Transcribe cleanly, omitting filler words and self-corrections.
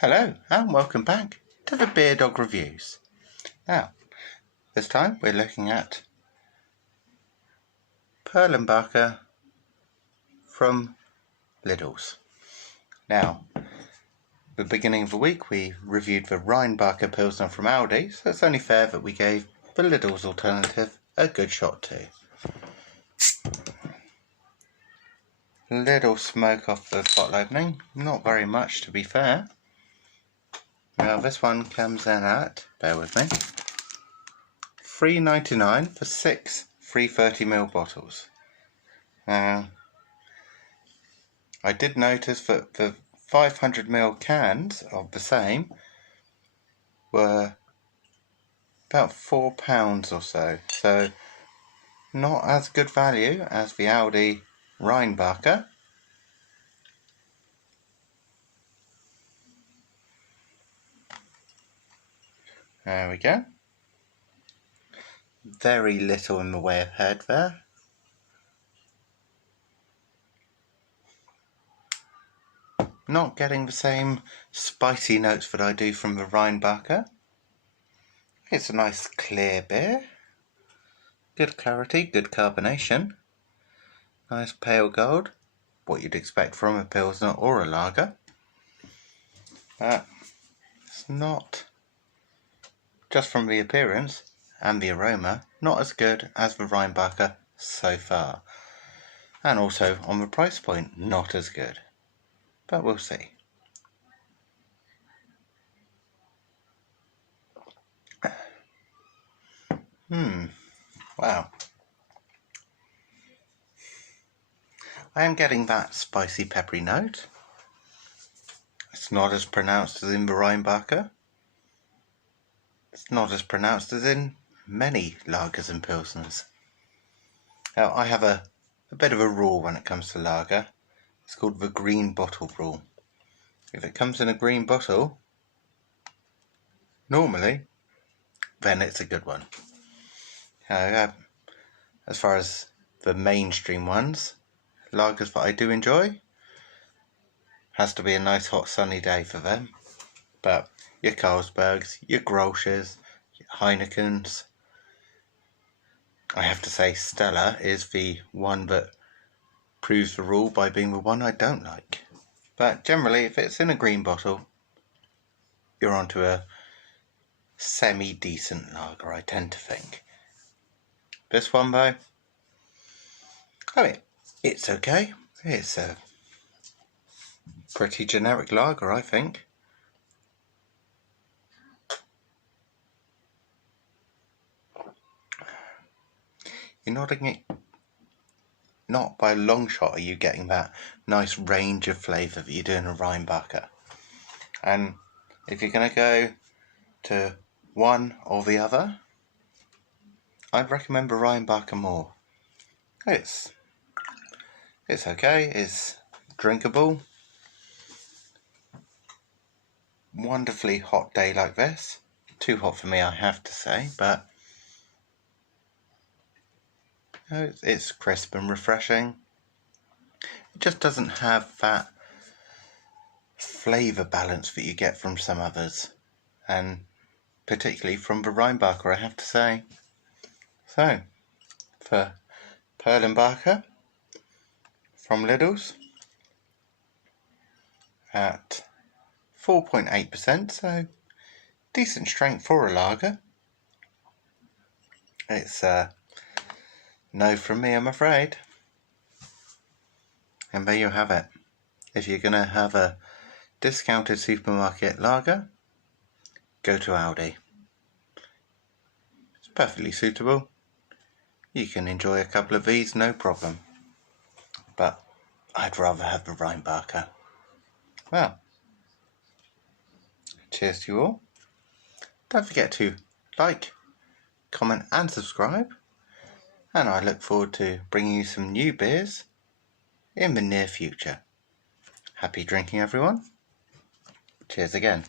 Hello and welcome back to the Beer Dog Reviews. Now, this time we're looking at Perlenbacher from LIDL's. Now, the beginning of the week we reviewed the Perlenbacher Pilsner from Aldi, so it's only fair that we gave the LIDL's alternative a good shot too. Little smoke off the bottle opening, not very much to be fair. Now this one comes in at, bear with me, $3.99 for 6 330ml bottles. Now, I did notice that the 500ml cans of the same were about £4 or so not as good value as the Aldi Perlenbacher. There we go. Very little in the way of head there. Not getting the same spicy notes that I do from the Perlenbacher. It's a nice clear beer. Good clarity, good carbonation. Nice pale gold. What you'd expect from a Pilsner or a lager. But it's not, just from the appearance and the aroma, not as good as the Perlenbacher so far. And also on the price point, not as good. But we'll see. Wow. I am getting that spicy peppery note. It's not as pronounced as in the Perlenbacher. It's not as pronounced as in many lagers and pilsners. Now, I have a bit of a rule when it comes to lager. It's called the green bottle rule. If it comes in a green bottle, normally, then it's a good one. As far as the mainstream ones, lagers that I do enjoy, has to be a nice hot sunny day for them. But your Carlsbergs, your Grolsches, your Heinekens, I have to say Stella is the one that proves the rule by being the one I don't like. But generally, if it's in a green bottle, you're onto a semi-decent lager, I tend to think. This one though, I mean, it's okay. It's a pretty generic lager, I think. You're not by a long shot are you getting that nice range of flavour that you do in a Perlenbacher. And if you're going to go to one or the other, I'd recommend the Perlenbacher more. It's okay, it's drinkable. Wonderfully hot day like this. Too hot for me, I have to say, but it's crisp and refreshing. It just doesn't have that flavour balance that you get from some others, and particularly from the Perlenbacher, I have to say. So, for Perlenbacher from LIDL's at 4.8%, so decent strength for a lager. It's no from me, I'm afraid. And there you have it. If you're going to have a discounted supermarket lager, go to Aldi. It's perfectly suitable. You can enjoy a couple of these, no problem. But I'd rather have the Perlenbacher. Well, cheers to you all. Don't forget to like, comment and subscribe. And I look forward to bringing you some new beers in the near future. Happy drinking, everyone. Cheers again.